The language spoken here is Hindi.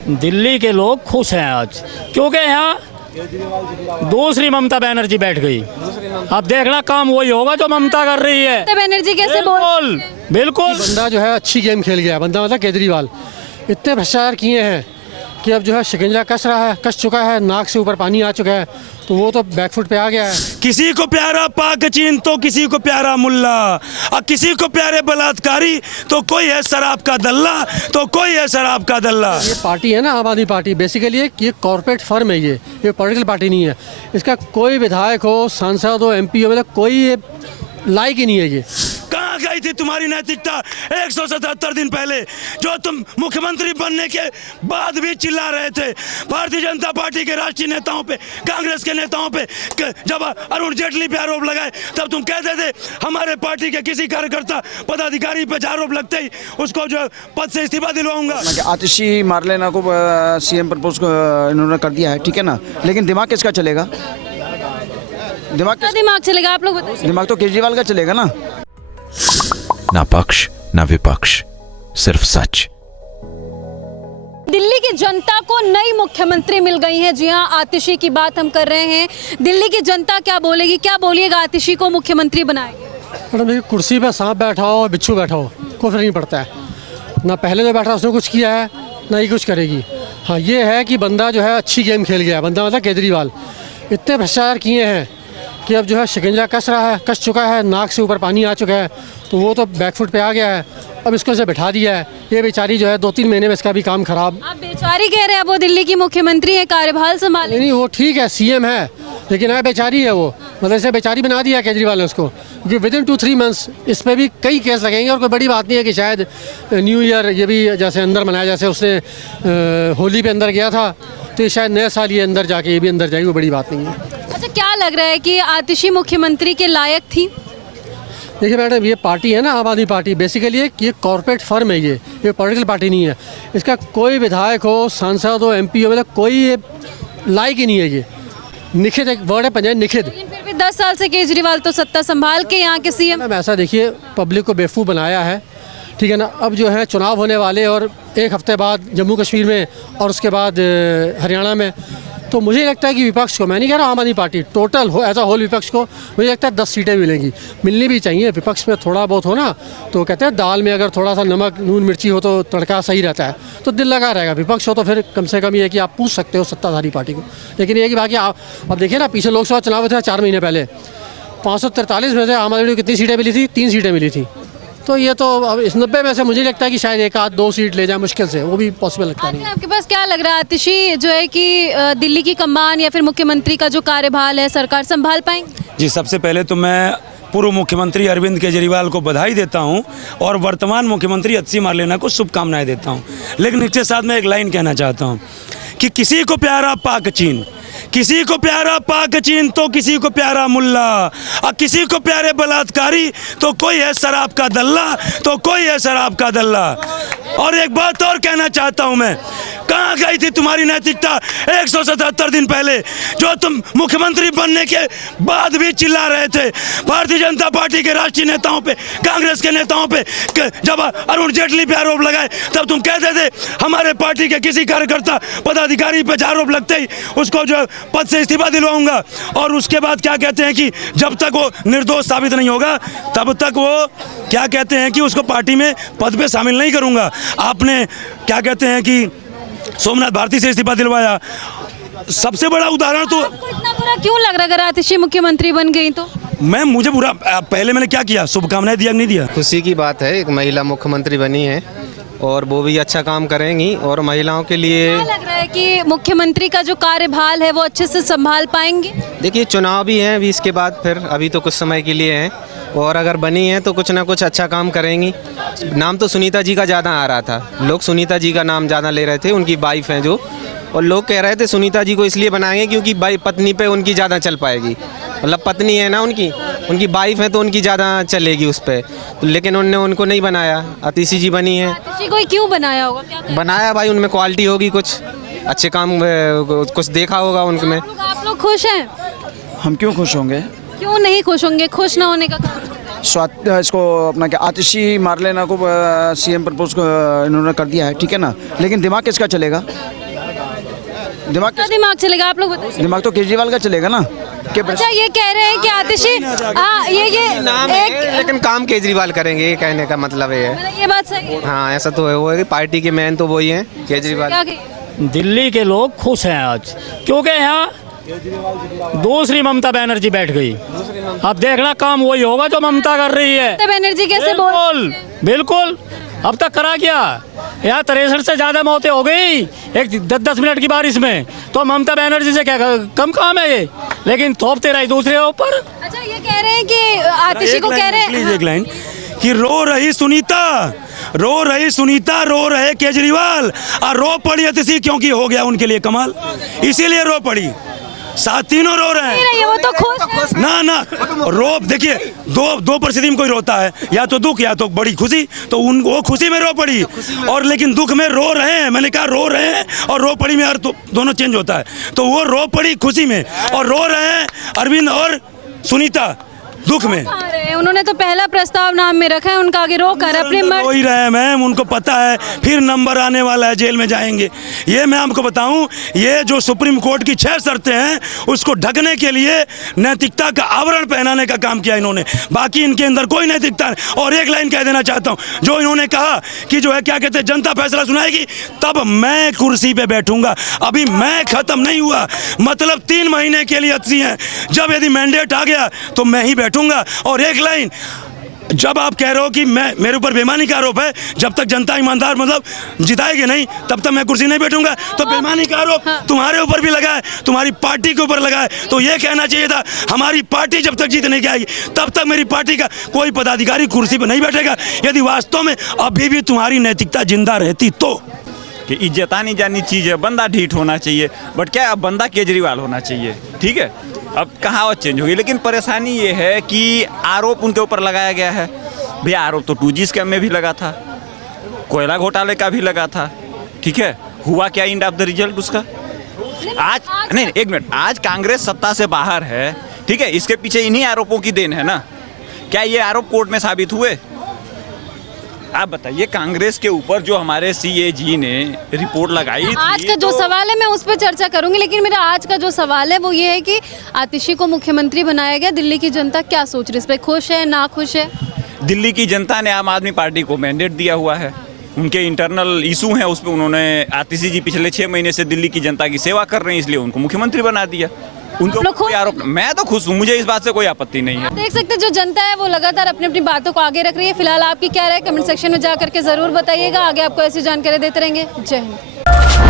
दिल्ली के लोग खुश हैं आज, क्योंकि यहाँ दूसरी ममता बनर्जी बैठ गई। अब देखना काम वही होगा जो ममता कर रही है। ममता बनर्जी कैसे बिल्कुल बिल्कुल। बंदा जो है अच्छी गेम खेल गया है। बंदा मतलब केजरीवाल इतने भ्रष्टाचार किए हैं कि अब जो है शिकंजा कस चुका है, नाक से ऊपर पानी आ चुका है, तो वो तो बैकफुट पे आ गया है। किसी को प्यारा पाक चीन तो किसी को प्यारा मुल्ला, और किसी को प्यारे बलात्कारी तो कोई है शराब का दल्ला, तो कोई है शराब का दल्ला। ये पार्टी है ना, आम आदमी पार्टी, बेसिकली ये कॉर्पोरेट फर्म है। ये पॉलिटिकल पार्टी नहीं है। इसका कोई विधायक हो, सांसद हो, MP हो, मतलब कोई ये लायक ही नहीं है। ये कहाँ गई थी तुम्हारी नैतिकता 177 दिन पहले, जो तुम मुख्यमंत्री बनने के बाद भी चिल्ला रहे थे भारतीय जनता पार्टी के राष्ट्रीय नेताओं पे, कांग्रेस के नेताओं पे। जब अरुण जेटली पे आरोप लगाए तब तुम कहते थे हमारे पार्टी के किसी कार्यकर्ता पदाधिकारी पे आरोप लगते ही उसको जो पद से इस्तीफा दिलवाऊंगा। आतिशी मारलेना को CM प्रपोज इन्होंने कर दिया है, ठीक है ना, लेकिन दिमाग किसका चलेगा? दिमाग चलेगा? आप लोग बताइए। दिमाग तो केजरीवाल का चलेगा ना। ना पक्ष ना विपक्ष, सिर्फ सच। दिल्ली की जनता को नई मुख्यमंत्री मिल गई है। जी हाँ, आतिशी की बात हम कर रहे हैं। दिल्ली की जनता क्या बोलेगी, क्या बोलिएगा आतिशी को मुख्यमंत्री बनाएंगे? मैडम देखिए, कुर्सी पे सांप बैठा हो, बिच्छू बैठा हो, कोई फर्क नहीं पड़ता है। ना पहले जो बैठा उसने कुछ किया है, ना ही कुछ करेगी। हाँ, ये है कि बंदा जो है अच्छी गेम खेल गया है। बंदा मतलब केजरीवाल इतने भ्रष्टाचार किए हैं कि अब जो है शिकंजा कस चुका है, नाक से ऊपर पानी आ चुका है, तो वो तो बैकफुट पे आ गया है। अब इसको से बैठा दिया है। ये बेचारी जो है 2-3 महीने में इसका भी काम खराब। आप बेचारी कह रहे हैं? वो दिल्ली की मुख्यमंत्री है, कार्यभार संभाले। नहीं, वो ठीक है, CM है, लेकिन है बेचारी है वो। मतलब इसे बेचारी बना दिया केजरीवाल ने उसको, क्योंकि विदिन 2-3 मंथ्स इस पर भी कई केस लगेंगे। और कोई बड़ी बात नहीं है कि शायद न्यू ईयर ये भी जैसे अंदर मनाया, जैसे उसने होली पे अंदर गया था, तो ये शायद नया साल ये अंदर जाके ये भी अंदर जाएगी, वो बड़ी बात नहीं है। अच्छा, क्या लग रहा है कि आतिशी मुख्यमंत्री के लायक थी? देखिए मैडम, ये पार्टी है ना, आम आदमी पार्टी, बेसिकली ये कॉर्पोरेट फर्म है। ये पॉलिटिकल पार्टी नहीं है। इसका कोई विधायक हो, सांसद हो, MP हो, मतलब कोई ये लायक ही नहीं है। ये निखिद एक वर्ड है, पंजाबी निखिद। लेकिन फिर भी 10 साल से केजरीवाल तो सत्ता संभाल के यहाँ के CM। मैम ऐसा देखिए, पब्लिक को बेवकूफ़ बनाया है, ठीक है ना। अब जो है चुनाव होने वाले और एक हफ्ते बाद जम्मू कश्मीर में और उसके बाद हरियाणा में, तो मुझे लगता है कि विपक्ष को, मैं नहीं कह रहा आम आदमी पार्टी, टोटल हो एज अ होल विपक्ष को मुझे लगता है 10 सीटें मिलेंगी। मिलनी भी चाहिए। विपक्ष में थोड़ा बहुत हो ना, तो कहते हैं दाल में अगर थोड़ा सा नमक नून मिर्ची हो तो तड़का सही रहता है, तो दिल लगा रहेगा। विपक्ष हो तो फिर कम से कम ये है कि आप पूछ सकते हो सत्ताधारी पार्टी को। लेकिन ये कि बाकी आप अब देखिए ना, पीछे लोकसभा चुनाव थे 4 महीने पहले, 543 में से आम आदमी को कितनी सीटें मिली थी? 3 सीटें मिली थी। तो ये तो अब इस 90 में से मुझे लगता है कि शायद 1-2 सीट ले जाए मुश्किल से, वो भी पॉसिबल लगता नहीं है। आपके पास क्या लग रहा है, आतिशी जो है कि दिल्ली की कमान या फिर मुख्यमंत्री का जो कार्यभार है, सरकार संभाल पाएंगे? जी, सबसे पहले तो मैं पूर्व मुख्यमंत्री अरविंद केजरीवाल को बधाई देता हूं और वर्तमान मुख्यमंत्री आतिशी मारलेना को शुभकामनाएं देता हूं। लेकिन इसके साथ मैं एक लाइन कहना चाहता हूं कि किसी को प्यारा पाक चीन, किसी को प्यारा पाक चीन तो किसी को प्यारा मुल्ला, और किसी को प्यारे बलात्कारी तो कोई है शराब का दल्ला, तो कोई है शराब का दल्ला। और एक बात और कहना चाहता हूं मैं, कहाँ गई थी तुम्हारी नैतिकता 177 दिन पहले, जो तुम मुख्यमंत्री बनने के बाद भी चिल्ला रहे थे भारतीय जनता पार्टी के राष्ट्रीय नेताओं पे, कांग्रेस के नेताओं पे। जब अरुण जेटली पे आरोप लगाए तब तुम कहते थे हमारे पार्टी के किसी कार्यकर्ता पदाधिकारी पे आरोप लगते ही उसको जो पद से इस्तीफा दिलवाऊंगा। और उसके बाद क्या कहते हैं कि जब तक वो निर्दोष साबित नहीं होगा तब तक वो क्या कहते हैं कि उसको पार्टी में पद पे शामिल नहीं करूंगा। आपने क्या कहते हैं कि सोमनाथ भारती से इस्तीफा दिलवाया। सबसे बड़ा उदाहरण तो आपको इतना बुरा क्यों लग रहा है अगर आतिशी मुख्यमंत्री बन गई तो? मैं मुझे बुरा, पहले मैंने क्या किया, शुभकामनाएं दिया नहीं दिया? खुशी की बात है, एक महिला मुख्यमंत्री बनी है और वो भी अच्छा काम करेंगी और महिलाओं के लिए। क्या लग रहा है कि मुख्यमंत्री का जो कार्यभार है वो अच्छे से संभाल पाएंगे? देखिए, चुनाव भी हैं अभी, इसके बाद फिर अभी तो कुछ समय के लिए हैं, और अगर बनी है तो कुछ ना कुछ अच्छा काम करेंगी। नाम तो सुनीता जी का ज़्यादा आ रहा था, लोग सुनीता जी का नाम ज़्यादा ले रहे थे, उनकी वाइफ हैं जो, और लोग कह रहे थे सुनीता जी को इसलिए बनाएंगे क्योंकि पत्नी पे उनकी ज़्यादा चल पाएगी। मतलब पत्नी है ना उनकी वाइफ है तो उनकी ज़्यादा चलेगी उस पर, तो लेकिन उनने उनको नहीं बनाया। आतिशी जी बनी है। आतिशी को क्यों बनाया होगा? क्या बनाया भाई, उनमें क्वालिटी होगी, कुछ अच्छे काम कुछ देखा होगा उनमें। आप लोग खुश हैं? हम क्यों खुश होंगे? क्यों नहीं खुश होंगे? खुश ना होने का कारण? इसको अपना क्या आतिशी मारलेना को सीएम प्रपोज इन्होंने कर दिया है, ठीक है ना। लेकिन दिमाग किसका चलेगा? दिमाग क्या दिमाग चलेगा आप लोग बताइए। दिमाग तो केजरीवाल का चलेगा ना। कि अच्छा ये कह रहे हैं कि आतिशी हाँ ये नाम एक है, लेकिन काम केजरीवाल करेंगे, ये कहने का मतलब ये है। मतलब ये बात सही है। हाँ ऐसा तो है, वो है कि पार्टी के मैन तो वही हैं केजरीवाल। क्या कहिए? दिल्ली के लोग खुश हैं आज, क्योंकि यहाँ दूसरी ममता बनर्जी बैठ गई। अब देखना काम वही होगा जो ममता कर रही है। ममता बनर्जी कैसे बोल बिल्कुल बिल्कुल। अब तक करा क्या? यहाँ 63 से ज़्यादा मौतें हो गई एक 10-10 मिनट की बारिश में, तो ममता बनर्जी से क्या कम काम है ये? लेकिन थोपते रहे दूसरे ऊपर। अच्छा ये कह रहे हैं कि आतिशी को कह रहे प्लीज हैं एक लाइन कि रो रही सुनीता, रो रही सुनीता, रो रहे केजरीवाल, और रो पड़ी अतिशी क्योंकि हो गया उनके लिए कमाल, इसीलिए रो पड़ी। साथ तीनों रो रहे हैं। नहीं, वो तो खुश है। ना रो, देखिए दो परिस्थिति में कोई रोता है, या तो दुख या तो बड़ी खुशी, तो उन वो खुशी में रो पड़ी, और लेकिन दुख में रो रहे हैं। मैंने कहा रो रहे हैं और रो पड़ी में यार तो दोनों चेंज होता है। तो वो रो पड़ी खुशी में और रो रहे हैं अरविंद और सुनीता दुख में। कहाँ रहे? उन्होंने तो पहला प्रस्ताव नाम में रखा है, उनका आगे रो कर अपनी रो ही रहे हैं मैम, उनको पता है फिर नंबर आने वाला है, जेल में जाएंगे। ये मैं आपको बताऊं, ये जो सुप्रीम कोर्ट की 6 शर्तें हैं उसको ढकने के लिए नैतिकता का आवरण पहनाने का काम किया इन्होंने, बाकी इनके अंदर कोई नैतिकता नहीं। और एक लाइन कह देना चाहता हूं, जो इन्होंने कहा कि जो है क्या कहते हैं जनता फैसला सुनाएगी तब मैं कुर्सी पे बैठूंगा, अभी मैं खत्म नहीं हुआ। मतलब 3 महीने के लिए अच्छी हैं, जब यदि मैंडेट आ गया तो मैं ही बैठूंगा। और एक लाइन, जब आप कह रहे हो कि मैं मेरे ऊपर बेईमानी का आरोप है, जब तक जनता ईमानदार मतलब जिताएगी नहीं तब तक मैं कुर्सी नहीं बैठूंगा। तो बेईमानी का आरोप तुम्हारे ऊपर भी लगा है, तुम्हारी पार्टी के ऊपर लगा है, तो ये कहना चाहिए था हमारी पार्टी जब तक जीत नहीं आएगी तब तक मेरी पार्टी का कोई पदाधिकारी कुर्सी पर नहीं बैठेगा। यदि वास्तव में अभी भी तुम्हारी नैतिकता जिंदा रहती तो। कि इज्जत आनी जानी चीज़ है, बंदा ढीठ होना चाहिए, बट क्या अब बंदा केजरीवाल होना चाहिए, ठीक है। अब कहावत चेंज होगी, लेकिन परेशानी ये है कि आरोप उनके ऊपर लगाया गया है। भैया आरोप तो 2G स्कैम में भी लगा था, कोयला घोटाले का भी लगा था, ठीक है। हुआ क्या एंड ऑफ द रिजल्ट उसका? आज नहीं, एक मिनट, आज कांग्रेस सत्ता से बाहर है, ठीक है। इसके पीछे इन्हीं आरोपों की देन है ना। क्या ये आरोप कोर्ट में साबित हुए? आप बताइए, कांग्रेस के ऊपर जो हमारे CAG ने रिपोर्ट लगाई थी, आज का जो सवाल है मैं उस पर चर्चा करूंगी, लेकिन मेरा आज का जो सवाल है वो ये है कि आतिशी को मुख्यमंत्री बनाया गया, दिल्ली की जनता क्या सोच रही है इस पर? खुश है, ना खुश है? दिल्ली की जनता ने आम आदमी पार्टी को मैंडेट दिया हुआ है, उनके इंटरनल इशू हैं उस पर उन्होंने, आतिशी जी पिछले 6 महीने से दिल्ली की जनता की सेवा कर रहे हैं, इसलिए उनको मुख्यमंत्री बना दिया। उनको कोई आरोप, मैं तो खुश हूँ, मुझे इस बात से कोई आपत्ति नहीं है। देख सकते हैं जो जनता है वो लगातार अपनी अपनी बातों को आगे रख रही है। फिलहाल आपकी क्या राय कमेंट सेक्शन में जा करके जरूर बताइएगा। आगे आपको ऐसी जानकारी देते रहेंगे। जय हिंद।